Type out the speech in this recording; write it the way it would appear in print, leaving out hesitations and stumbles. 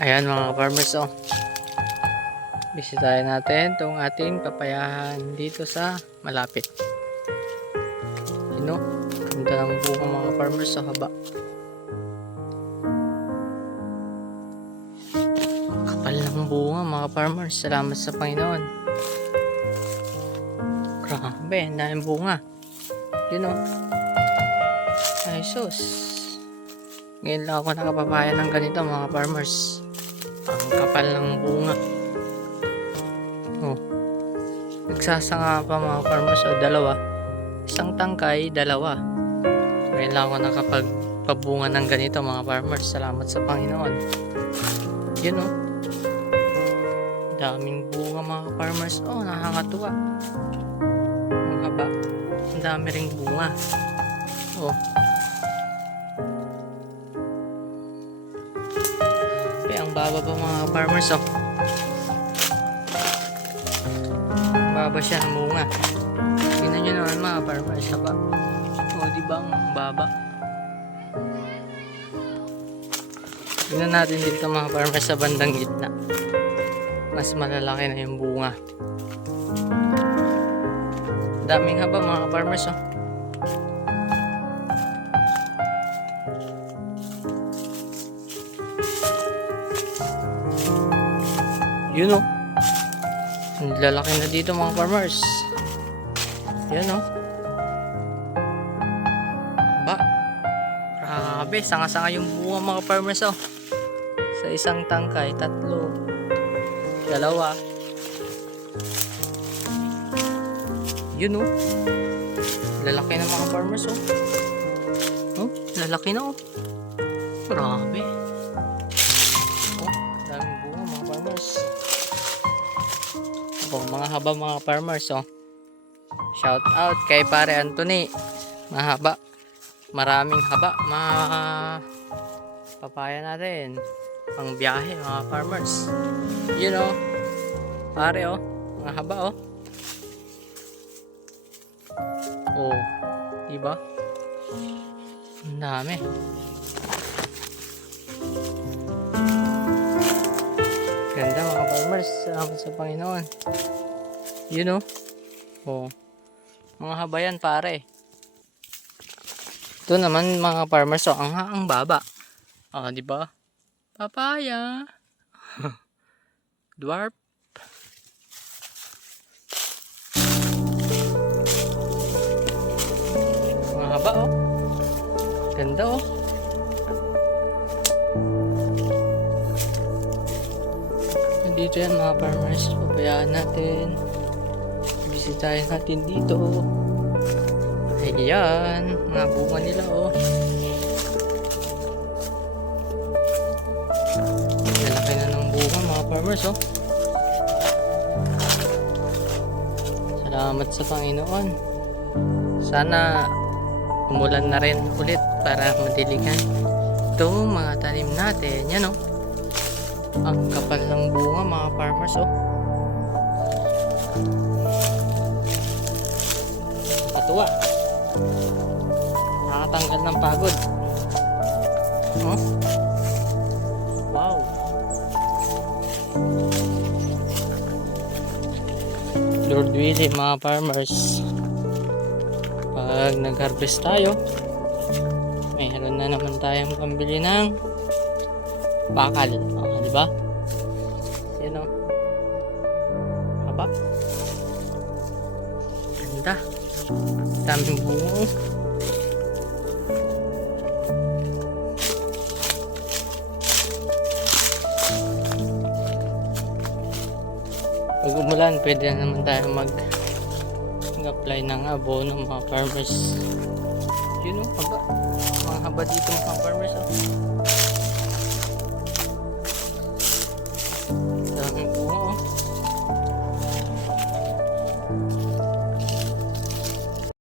Ayan mga farmers, oh. Bisitahin natin itong ating papayahan dito sa malapit. Yun, oh. Ganda ng bunga mga farmers sa haba. Kapal ng bunga mga farmers. Salamat sa Panginoon. Grabe, ang daming bunga. Yun, oh. Ay sus. Ngayon lang ako nakapapaya ng ganito mga farmers. Ang kapal ng bunga. Oh. Nagsasanga pa mga farmers. O dalawa. Isang tangkay, dalawa. Ngayon lang ako nakapagpabunga ng ganito mga farmers. Salamat sa Panginoon. Yun, oh. Daming bunga mga farmers. Oh, nakakatuwa. Ang haba. Ang dami ring bunga. Oh. Ang baba pa mga farmers, oh. Baba siya ng bunga. Tingnan nyo naman mga farmers, haba. O, diba ang baba? Tingnan natin dito mga farmers sa bandang gitna. Mas malalaki na yung bunga. Daming haba mga farmers, oh. Yun, oh. Ang lalaki na dito mga farmers. Yan, oh. Ba, grabe, sanga-sanga yung bunga mga farmers, oh. Sa isang tangkay, 3, 2. Yun, oh. Lalaki na mga farmers, oh. Oh, lalaki na, oh. Grabe. Oh, mga haba mga farmers, oh. Shout out kay pare Anthony. Mahaba. Maraming haba mga papaya natin. Pang biyahe mga farmers. You know. Pare, oh. Mga haba, oh. Oh, diba? Ang dami. Ganda mga farmers. Salamat sa Panginoon. You know. Oh. Mga haba yan pare. Ito naman mga farmers, oh, ang baba. Ah, di ba? Papaya. Dwarf. Mga haba, oh. Ganda, oh. Dito yan mga farmers, pabayaan natin, bisitahin natin dito. Ayan, mga bunga nila, oh. Lalaki na ng bunga mga farmers, oh. Salamat sa Panginoon. Sana umulan na rin ulit para madiligan itong mga tanim natin. Yan, oh. Ang kapal ng bunga mga farmers, oh. Katuwa. Nakatanggal ng pagod. Oh. Wow. Lord willing mga farmers, pag nag-harvest tayo, mayroon na naman tayong pambili ng bakal. Diba? Yan, o. Haba. Ganda. Daming bunga. Pag umulan, pwede na naman tayo mag-apply ng abono mga farmers. Yun, o. Haba. Mga haba dito mga farmers, o.